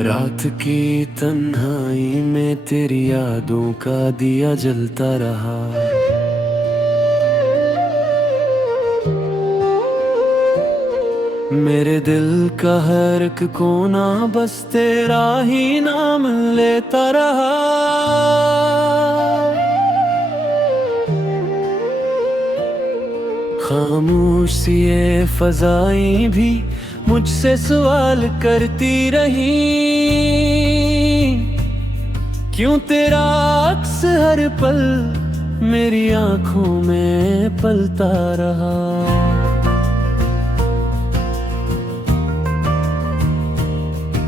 रात की तन्हाई में तेरी यादों का दिया जलता रहा। मेरे दिल का हर एक कोना बस तेरा ही नाम लेता रहा। खामोश सी ये फजाएं भी मुझसे सवाल करती रही, क्यों तेरा अक्स हर पल मेरी आंखों में पलता रहा।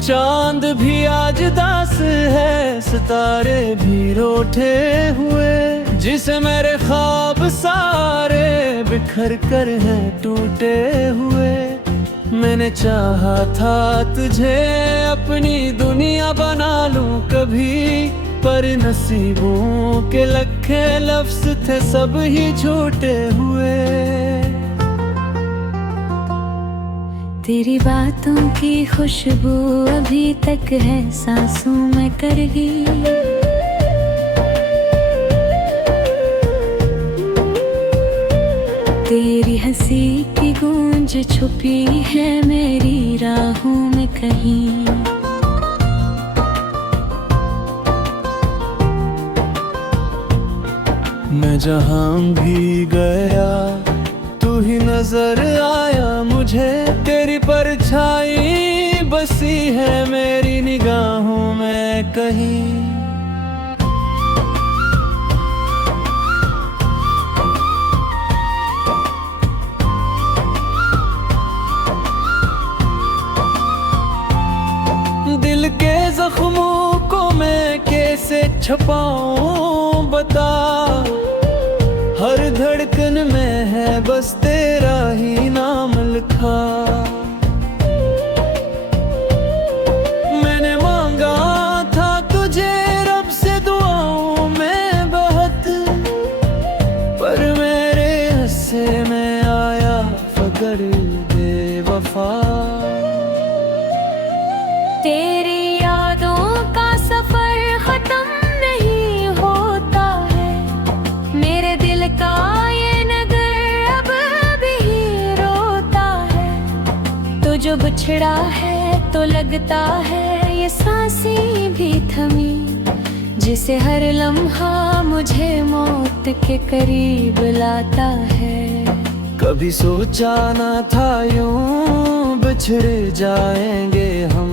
चांद भी आज दास है, सितारे भी रोठे हुए, जिसे मेरे ख्वाब सारे बिखर कर हैं टूटे हुए। मैंने चाहा था तुझे अपनी दुनिया बना लूं कभी, पर नसीबों के लखे लफ्ज थे सब ही झूठे हुए। तेरी बातों की खुशबू अभी तक है सांसों में करगी, तेरी हंसी की गूंज छुपी है मेरी राहों में कहीं। मैं जहां भी गया तू ही नजर आया मुझे, तेरी परछाई बसी है मेरी निगाहों में कहीं। दिल के जख्मों को मैं कैसे छुपाऊं बता, हर धड़कन में है बस तेरा ही नाम लिखा। मैंने मांगा था तुझे रब से दुआओं में बहुत, पर मेरे हिस्से में आया फकर बेवफा। तेरी यादों का सफर खत्म नहीं होता है, मेरे दिल का ये नगर अब भी रोता है। तो जो बिछड़ा है तो लगता है ये सांसें भी थमी, जिसे हर लम्हा मुझे मौत के करीब लाता है। कभी सोचा ना था यूं बिछड़ जाएंगे हम,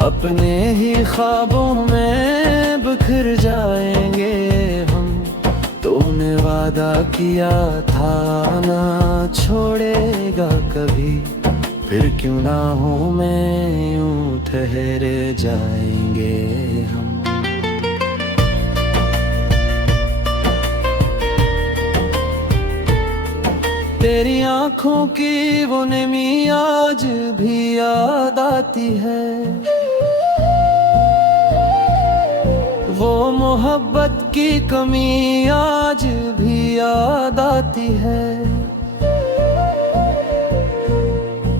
अपने ही ख्वाबों में बिखर जाएंगे हम। तूने वादा किया था ना छोड़ेगा कभी, फिर क्यों ना हो मैं यूं ठहर जाएंगे हम। तेरी आंखों की वो नमी आज भी याद आती है, वो मोहब्बत की कमी आज भी याद आती है।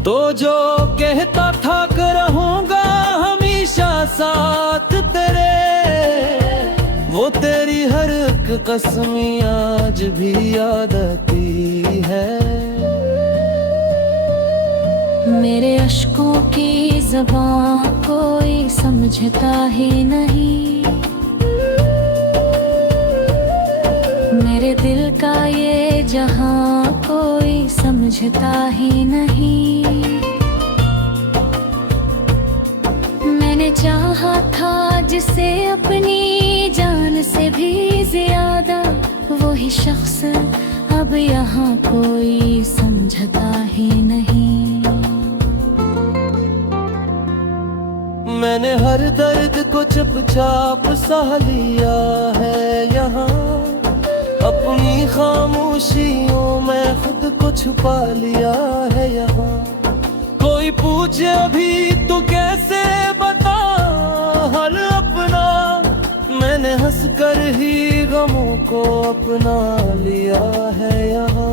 तो जो कहता था कि रहूंगा हमेशा साथ तेरे, वो तेरी हर एक कसमी आज भी याद आती है। मेरे अश्कों की ज़बान कोई समझता ही नहीं, मेरे दिल का ये जहां कोई समझता ही नहीं। मैंने चाहा था जिसे अपनी जान से भी ज्यादा, वही शख्स अब यहाँ कोई समझता ही नहीं। मैंने हर दर्द को चुपचाप सह लिया है यहाँ, अपनी खामोशियों में खुद को छुपा लिया है यहाँ। कोई पूछे अभी तो कैसे बता हाल अपना, मैंने हंस कर ही गमों को अपना लिया है यहाँ।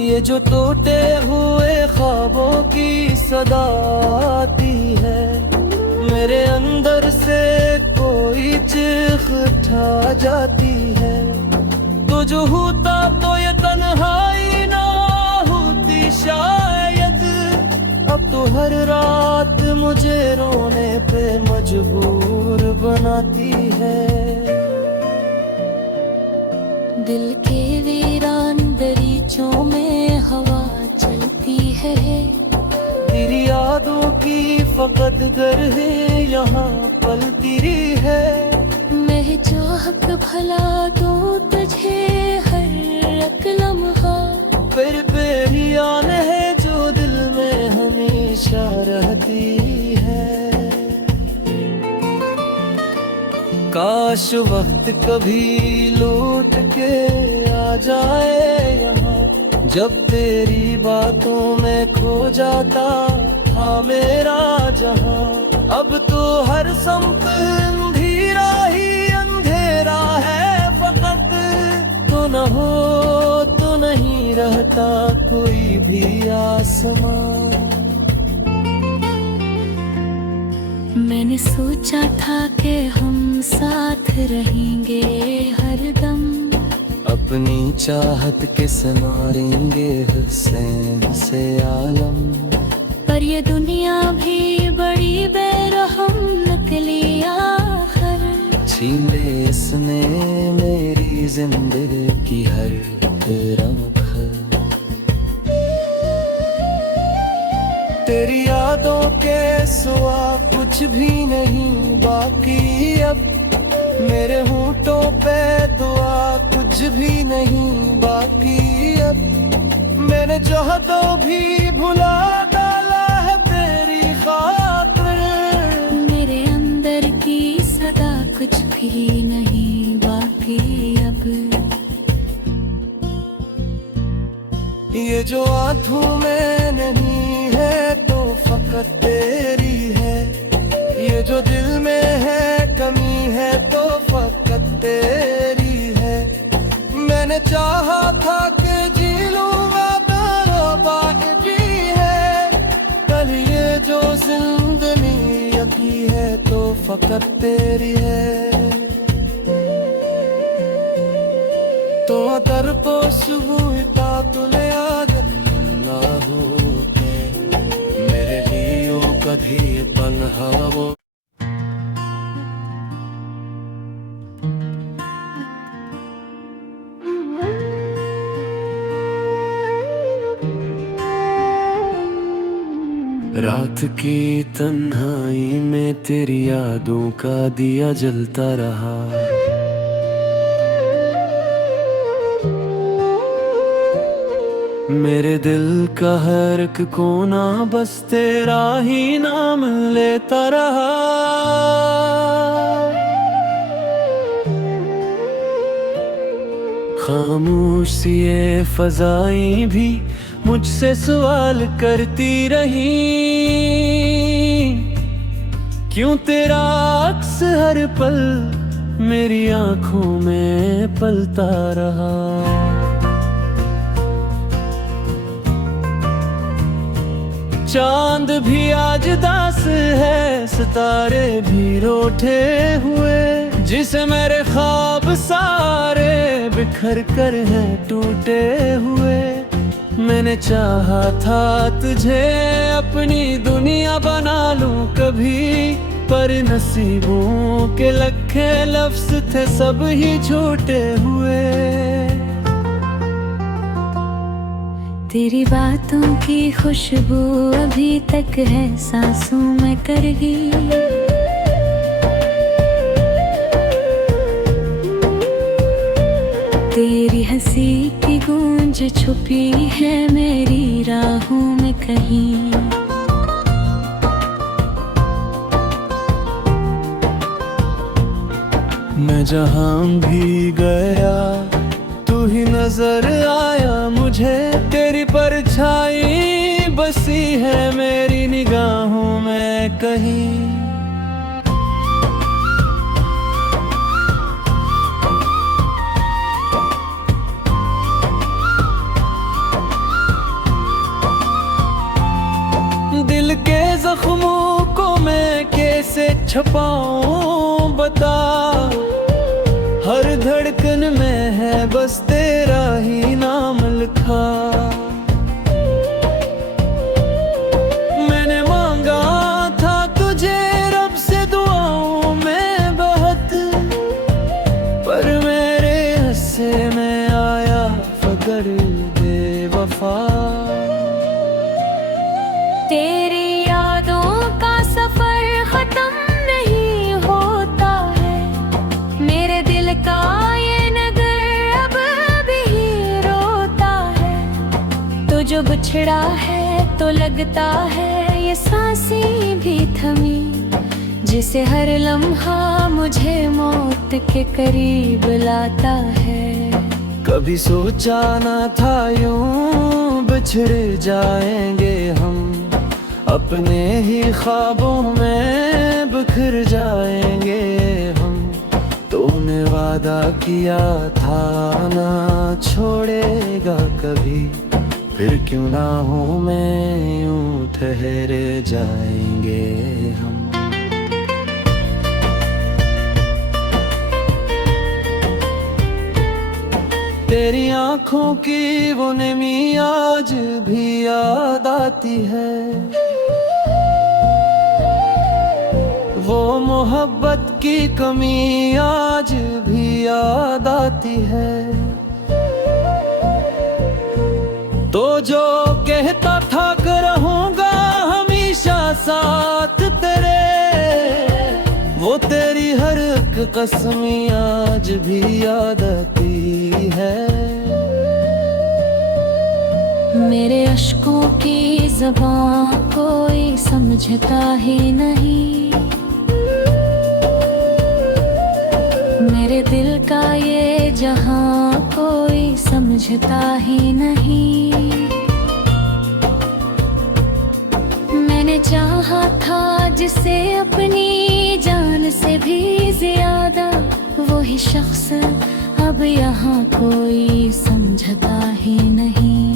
ये जो टूटे हुए ख्वाबों की सदा आती है, मेरे अंदर से कोई चीख उठा जाती है। तो जो होता तो ये तन्हाई ना होती शायद, अब तो हर रात मुझे रोने पे मजबूर बनाती है। दिल के वीरान दरीचों में हवा चलती है, तेरी यादों की फकत गर है यहाँ पलती है। मैं चाहक भला दूं तुझे हर एक लम्हा, फिर बेरियान है जो दिल में हमेशा रहती है। काश वक्त कभी लौट के आ जाए यहाँ, जब तेरी बातों में खो जाता था मेरा जहाँ। अब तो हर संप अंधेरा ही अंधेरा है फकत, तो न हो तो नहीं रहता कोई भी आसमां। मैंने सोचा था कि हम साथ रहेंगे हरदम, अपनी चाहत के संवारेंगे हुस्न से आलम। पर ये दुनिया भी बड़ी बेरहम निकली आखिर, छीन ले इसने मेरी जिंदगी की हर रंग। तेरी यादों के सिवा कुछ भी नहीं बाकी अब, मेरे होंठों पे दुआ कुछ भी नहीं बाकी अब। मैंने चाहता भी भुला डाला है तेरी खातिर, मेरे अंदर की सदा कुछ भी नहीं बाकी अब। ये जो आंखों में नहीं है तो फकत तेरी है, ये जो दिल में है कमी है तो फकत तेरी है। मैंने चाहा था कि जी लूँगा बाकी है, कल ये जो जिंदगी यकी है तो फकत तेरी है। तो दर पोश हुई तुले याद ना हो के, मेरे लियो कभी तन्हा वो। रात की तन्हाई में तेरी यादों का दिया जलता रहा, मेरे दिल का हर एक कोना बस तेरा ही नाम लेता रहा। खामोश सी ये फजाएं भी मुझसे सवाल करती रही, क्यों तेरा अक्स हर पल मेरी आंखों में पलता रहा। चांद भी आज दास है, सितारे भी रूठे हुए, जिसे मेरे ख्वाब सारे बिखर कर हैं टूटे हुए। मैंने चाहा था तुझे अपनी दुनिया बना लूं कभी, पर नसीबों के लखे लफ्ज थे सब ही झूठे हुए। तेरी बातों की खुशबू अभी तक है सांसों में करगी, तेरी हंसी की गूंज छुपी है मेरी राहों में कहीं। मैं जहां भी गया तू ही नजर आया मुझे, तेरी परछाई बसी है मेरी निगाहों में कहीं। छपाऊं बता। हर धड़कन में है बस तेरा ही नाम लिखा। मैंने मांगा था तुझे रब से दुआओं में बहुत, पर मेरे हिस्से में आया फकर बेवफा। तेरी यादों का सफर खत्म नहीं होता है, मेरे दिल का ये नगर अब भी रोता है। तो जो बिछड़ा है तो लगता है ये सांसें भी थमी, जिसे हर लम्हा मुझे मौत के करीब लाता है। कभी सोचा ना था यूं बिछड़ जाएंगे हम, अपने ही ख्वाबों में बिखर जाएंगे हम। तूने वादा किया था ना छोड़ेगा कभी, फिर क्यों ना हो मैं यूं ठहर जाएंगे हम। तेरी आँखों की वो नमी आज भी याद आती है, वो मोहब्बत की कमी आज भी याद आती है। तो जो कहता था कि रहूंगा हमेशा साथ तेरे, वो तेरी हर एक कसमी आज भी याद आती है। मेरे अश्कों की ज़बान कोई समझता ही नहीं, मेरे दिल का ये जहां कोई समझता ही नहीं। मैंने चाहा था जिसे अपनी जान से भी ज्यादा, वही शख्स अब यहाँ कोई समझता ही नहीं।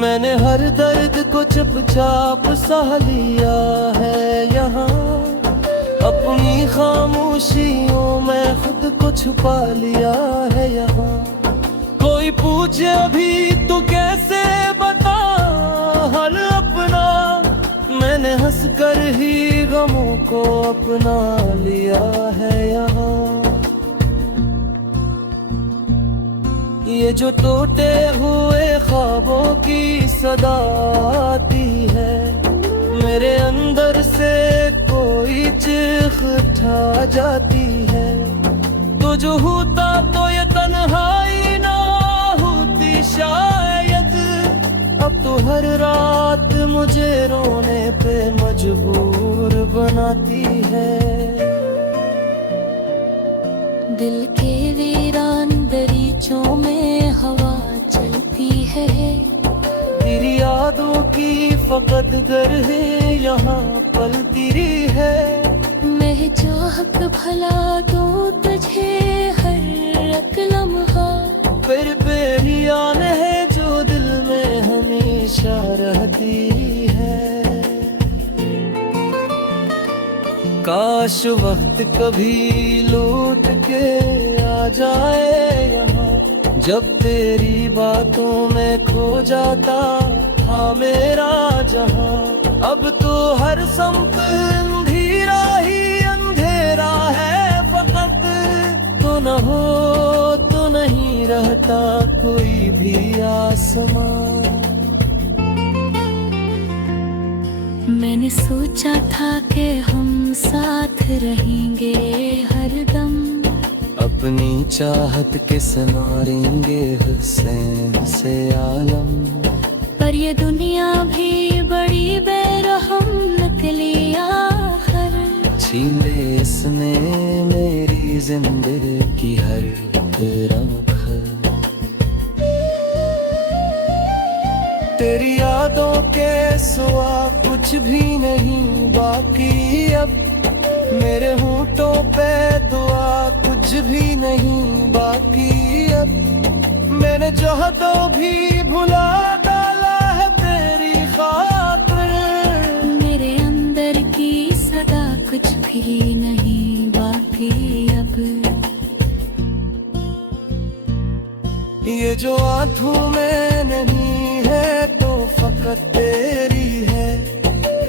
मैंने हर दर्द को चुपचाप सह लिया है यहाँ, अपनी खामोशियों में खुद को छुपा लिया है यहाँ। कोई पूछे अभी तो कैसे बता हाल अपना, मैंने हंस कर ही गमों को अपना लिया है यहाँ। ये जो टूटे हुए ख्वाबों की सदा आती है, मेरे अंदर से कोई चीख उठा जाती है। तो जो होता तो ये तन्हाई ना होती शायद, अब तो हर रात मुझे रोने पे मजबूर बनाती है। दिल के वीरान दरीचों में हवा चलती है, तेरी यादों की फकत गर है यहाँ पलती है। मैं चाहक भला दूं तुझे हर एक लम्हा, फिर बेरियान है जो दिल में हमेशा रहती है। काश वक्त कभी लौट के आ जाए यहाँ, जब तेरी बातों में खो जाता था मेरा जहां। अब तो हर संप अंधेरा ही अंधेरा है फकत, तो न हो तो नहीं रहता कोई भी आसमां। मैंने सोचा था कि हम साथ रहेंगे हरदम, अपनी चाहत के संवारेंगे हुस्न से आलम। पर ये दुनिया भी बड़ी बेरहम निकली आखिर, छीन ले इसने मेरी जिंदगी की हर रंग। तेरी यादों के सिवा कुछ भी नहीं बाकी अब, मेरे होंठों पे दुआ कुछ भी नहीं बाकी अब। मैंने चाहता भी भुला डाला है तेरी खातिर, भी नहीं बाकी अब। ये जो आंखों में नहीं है तो फकत तेरी है,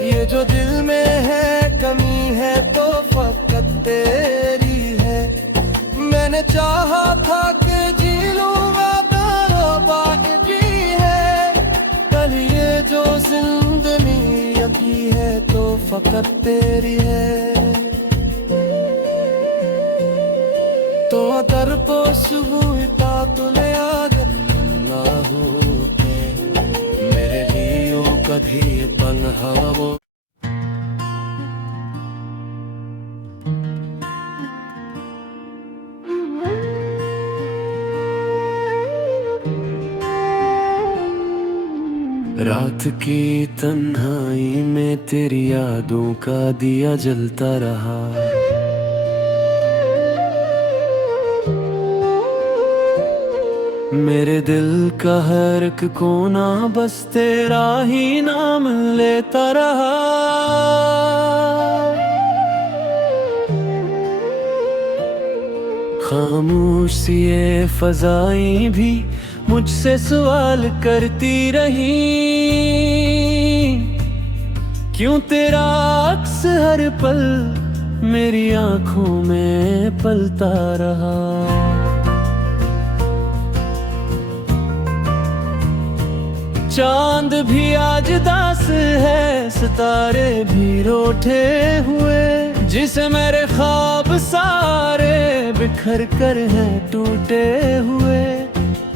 ये जो दिल में है कमी है तो फकत तेरी है। मैंने चाहा था कि जी लूँगा बाकी है, कल ये जो जिंदगी यकी है तो फकत तेरी है। तो दर पोशबू इता तुले याद ना हो के मेरे लियो कभी बन हवा। रात की तन्हाई में तेरी यादों का दिया जलता रहा। मेरे दिल का हर एक कोना बस तेरा ही नाम लेता रहा। खामोश सी ये फजाएं भी मुझसे सवाल करती रही, क्यों तेरा अक्स हर पल मेरी आंखों में पलता रहा। चांद भी आज दास है, सितारे भी रोठे हुए, जिसे मेरे ख्वाब सारे बिखर कर हैं टूटे हुए।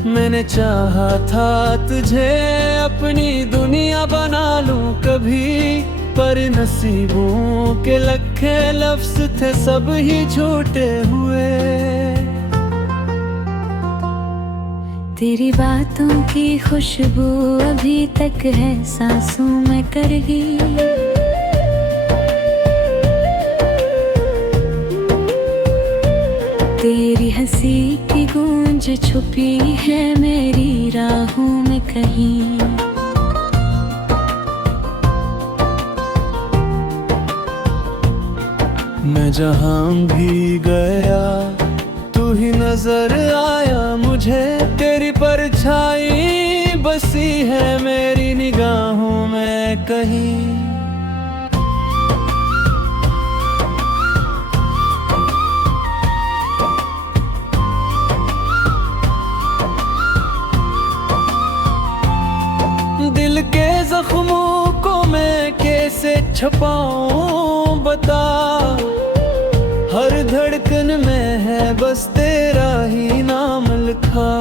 मैंने चाहा था तुझे अपनी दुनिया बना लूं कभी, पर नसीबों के लखे लफ्ज थे सब ही झूठे हुए। तेरी बातों की खुशबू अभी तक है सांसों में करगी। तेरी हंसी की गूंज छुपी है मेरी राहों में कहीं। मैं जहां भी गया तू ही नजर आया मुझे, तेरी परछाई बसी है मेरी निगाहों में कहीं। दिल के जख्मों को मैं कैसे छुपाऊं बता, हर धड़कन में है बस तेरा ही नाम लिखा।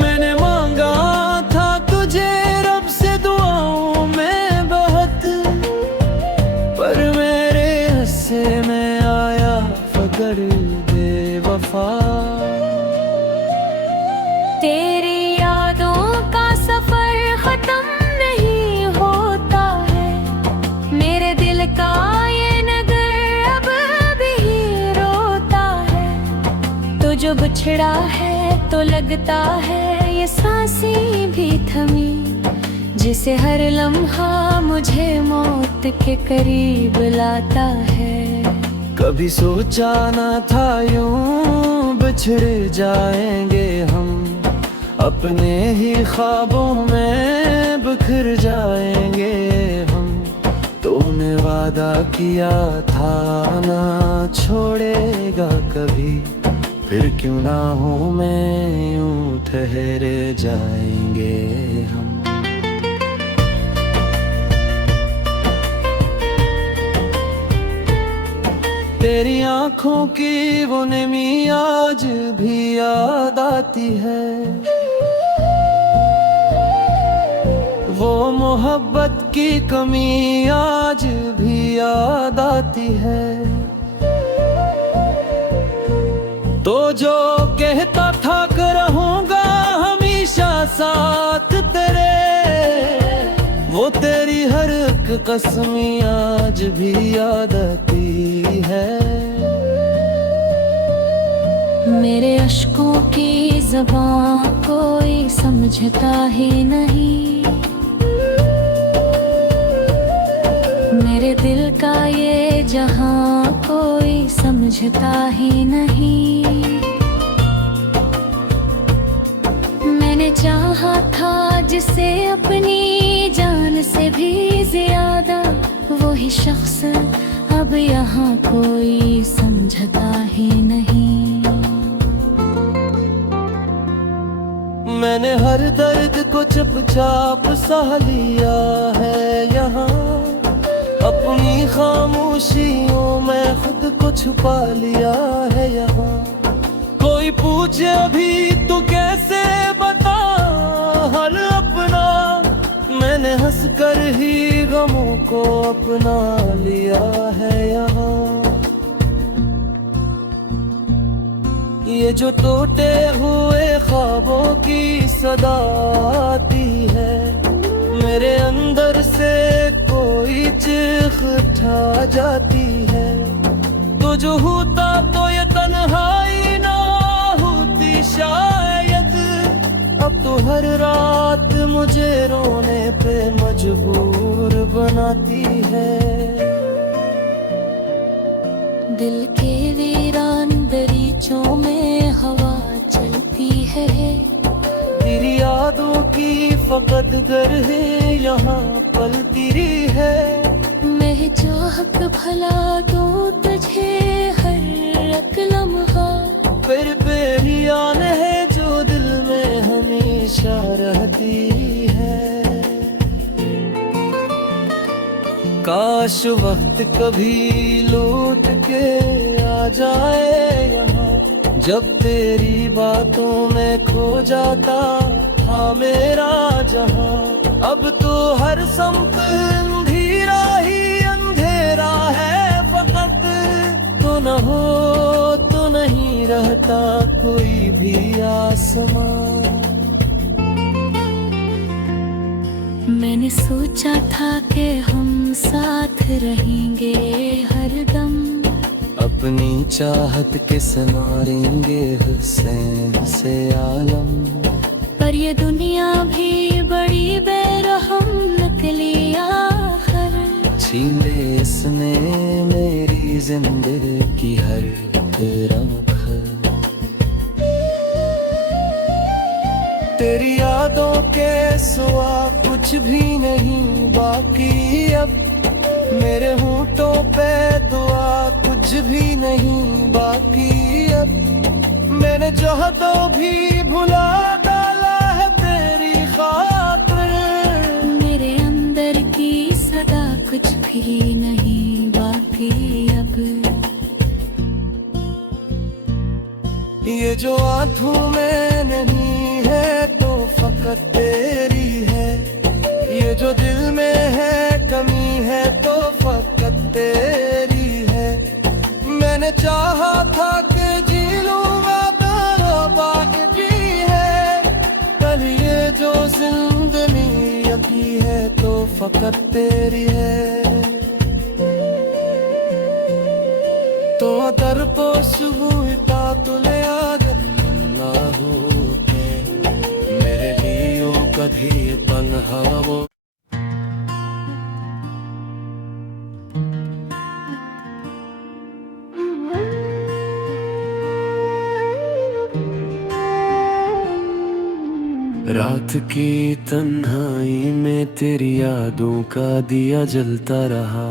मैंने मांगा था तुझे रब से दुआओं में बहुत, पर मेरे हिस्से में आया फकर बेवफा। तेरी यादों का सफर खत्म नहीं होता है, मेरे दिल का ये नगर अब भी रोता है। तो जो बिछड़ा है तो लगता है ये सांसें भी थमी, जिसे हर लम्हा मुझे मौत के करीब लाता है। कभी सोचा ना था यूं बिछड़ जाएंगे हम, अपने ही ख्वाबों में बिखर जाएंगे हम। तूने वादा किया था ना छोड़ेगा कभी, फिर क्यों ना हो मैं यूं ठहर जाएंगे हम। तेरी आंखों की वो नमी आज भी याद आती है, वो मोहब्बत की कमी आज भी याद आती है। तो जो कहता था कि रहूंगा हमेशा साथ तेरे, वो तेरी हर एक कसमी आज भी याद आती है। मेरे अश्कों की ज़बान कोई समझता ही नहीं, समझता ही नहीं। मैंने चाहा था जिसे अपनी जान से भी ज्यादा, वही शख्स अब यहाँ कोई समझता ही नहीं। मैंने हर दर्द को चुपचाप सह लिया है यहाँ, अपनी खामोशियों में खुद को छुपा लिया है यहाँ। कोई पूछे अभी तो कैसे बता हाल अपना, मैंने हंस कर ही गमों को अपना लिया है यहाँ। ये जो टूटे हुए ख्वाबों की सदा आती है, मेरे अंदर से कोई चीख उठा जाती है। तो जो होता तो ये तन्हाई ना होती शायद, अब तो हर रात मुझे रोने पे मजबूर बनाती है। दिल के वीरान दरीचों में हवा चलती है, तेरी यादों की फकत गर है यहाँ पलती है। मैं चाहक भला दो तुझे हर एक लम्हा, फिर बेरियान है जो दिल में हमेशा रहती है। काश वक्त कभी लौट के आ जाए यहाँ, जब तेरी बातों में खो जाता था मेरा जहाँ। अब तो हर संप अंधेरा ही अंधेरा है फकत, तो न हो तो नहीं रहता कोई भी आसमां। मैंने सोचा था कि हम साथ रहेंगे हरदम, अपनी चाहत के संवारेंगे हुस्न से आलम। पर ये दुनिया भी बड़ी बेरहम निकली आखिर, छीन ले इसने मेरी जिंदगी की हर रंग। तेरी यादों के सिवा कुछ भी नहीं बाकी अब, मेरे होंठों पे दुआ कुछ भी नहीं बाकी अब। मैंने चाहता भी भुला डाला है तेरी खातिर, मेरे अंदर की सदा कुछ भी नहीं बाकी अब। ये जो आंखों में नहीं है तो फकत तेरी है, ये जो दिल में है कमी है तो फकत तेरी है। मैंने चाहा था कि जी लूँगा बाकी है, कल ये जो जिंदगी अभी है तो फकत तेरी है। तो दर पोश हुई तुले याद ना हो के, मेरे लिए कभी तन्हा वो। रात की तन्हाई में तेरी यादों का दिया जलता रहा,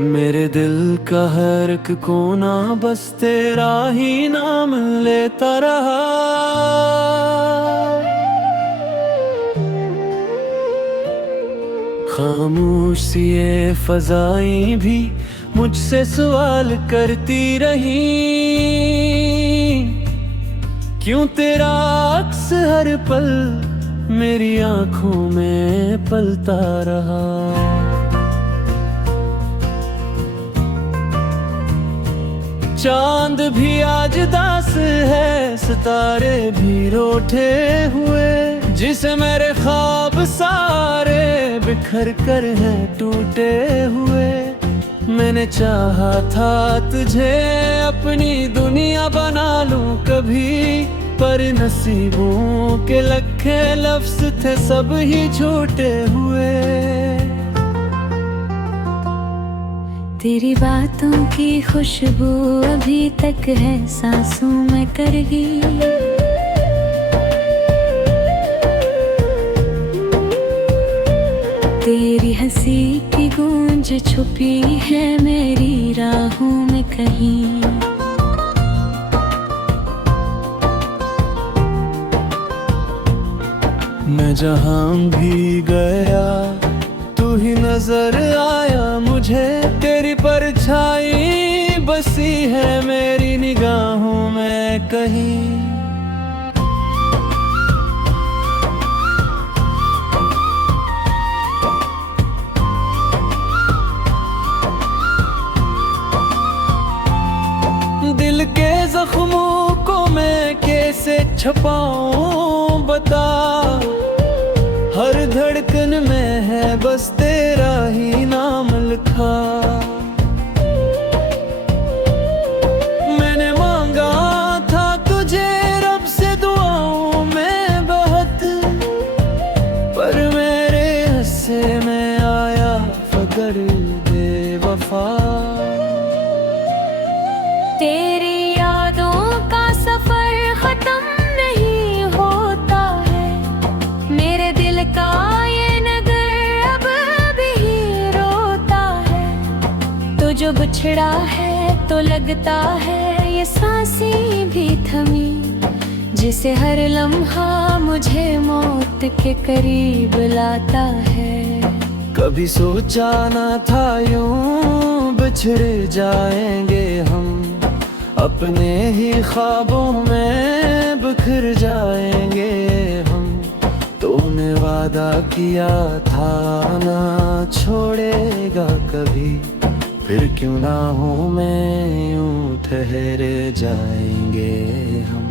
मेरे दिल का हर एक कोना बस तेरा ही नाम लेता रहा। खामोश सी ये फजाएं भी मुझसे सवाल करती रही, क्यों तेरा अक्स हर पल मेरी आंखों में पलता रहा। चांद भी आज दास है, सितारे भी रूठे हुए, जिसे मेरे ख्वाब सारे बिखर कर हैं टूटे हुए। मैंने चाहा था तुझे अपनी दुनिया बना लूं कभी, पर नसीबों के लखे लफ्ज थे सब ही झूठे हुए। तेरी बातों की खुशबू अभी तक है सांसों में करगी। तेरी हंसी की गूंज छुपी है मेरी राहों में कहीं। मैं जहां भी गया तू ही नजर आया मुझे। तेरी परछाई बसी है मेरी निगाहों में कहीं। दिल के जख्मों को मैं कैसे छुपाऊं बता। हर धड़कन में है बस तेरा ही नाम लिखा। मैंने मांगा था तुझे रब से दुआओं में बहुत, पर मेरे हिस्से में आया फकर बेवफा। तेरी यादों का सफर खत्म नहीं होता है। मेरे दिल का ये नगर अब भी रोता है। तो जो बिछड़ा है तो लगता है ये सांसें भी थमी। जिसे हर लम्हा मुझे मौत के करीब लाता है। कभी सोचा ना था यूं बिछड़ जाएंगे हम। अपने ही ख्वाबों में बिखर जाएंगे हम। तूने वादा किया था ना छोड़ेगा कभी, फिर क्यों ना हो मैं यूं ठहर जाएंगे हम।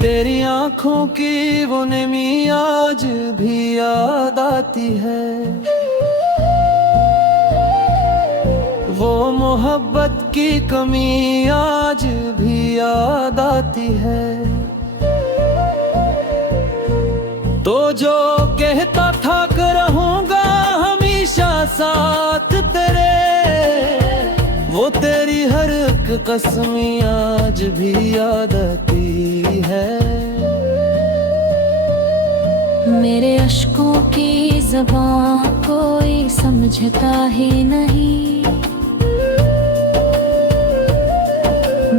तेरी आंखों की वो नमी आज भी याद आती है। वो मोहब्बत की कमी आज भी याद आती है। तो जो कहता था कि रहूंगा हमेशा साथ तेरे, वो तेरी हर एक कसमी आज भी याद आती है। मेरे अश्कों की ज़बान कोई समझता ही नहीं।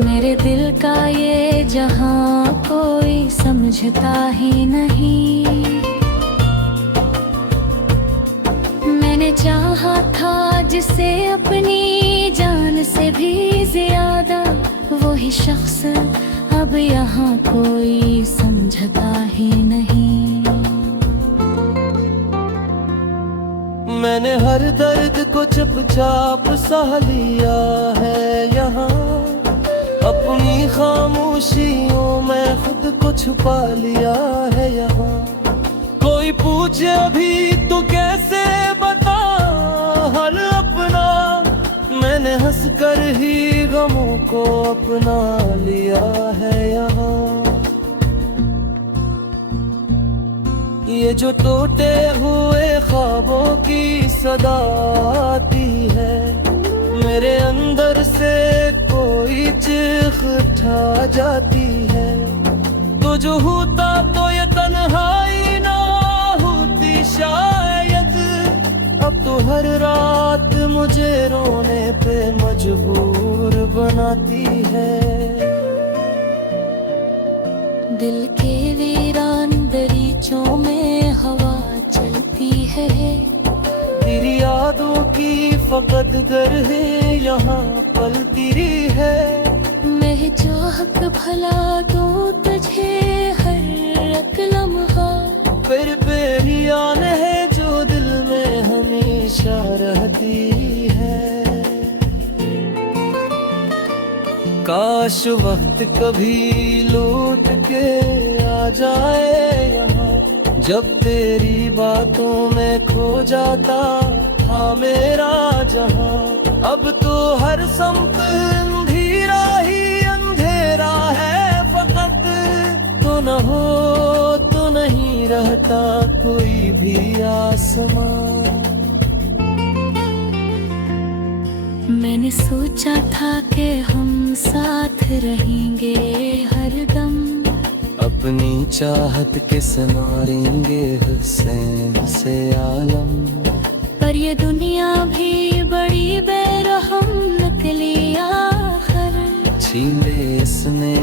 मेरे दिल का ये जहां कोई समझता ही नहीं। मैंने चाहा था जिसे अपनी जान से भी ज्यादा, वही शख्स अब यहाँ कोई समझता ही नहीं। मैंने हर दर्द को चुपचाप सह लिया है यहाँ। अपनी खामोशियों में खुद को छुपा लिया है यहाँ। कोई पूछे अभी तो कैसे बता हाल अपना। मैंने हंस कर ही गमों को अपना लिया है यहाँ। ये जो टूटे हुए ख्वाबों की सदा आती है, मेरे अंदर से कोई चीख उठा जाती है। तो जो होता तो ये तन्हाई ना होती शायद। अब तो हर रात मुझे रोने पे मजबूर बनाती है। दिल के वीरान दरीचों में हवा चलती है। तेरी यादों की फकत गर है यहाँ पलती है। मैं चाहक भला दूं तुझे हर एक लम्हा। फिर बेरियान है जो दिल में हमेशा रहती है। काश वक्त कभी लौट के आ जाए यहाँ, जब तेरी बातों में खो जाता था मेरा जहां। अब तो हर संप अंधेरा ही अंधेरा है फकत। तो न हो तो नहीं नहीं रहता कोई भी आसमां। मैंने सोचा था कि हम साथ रहेंगे हरदम, अपनी चाहत के संवारेंगे हुस्न से आलम। पर ये दुनिया भी बड़ी बेरहम निकली आखिर। छीन ले इसने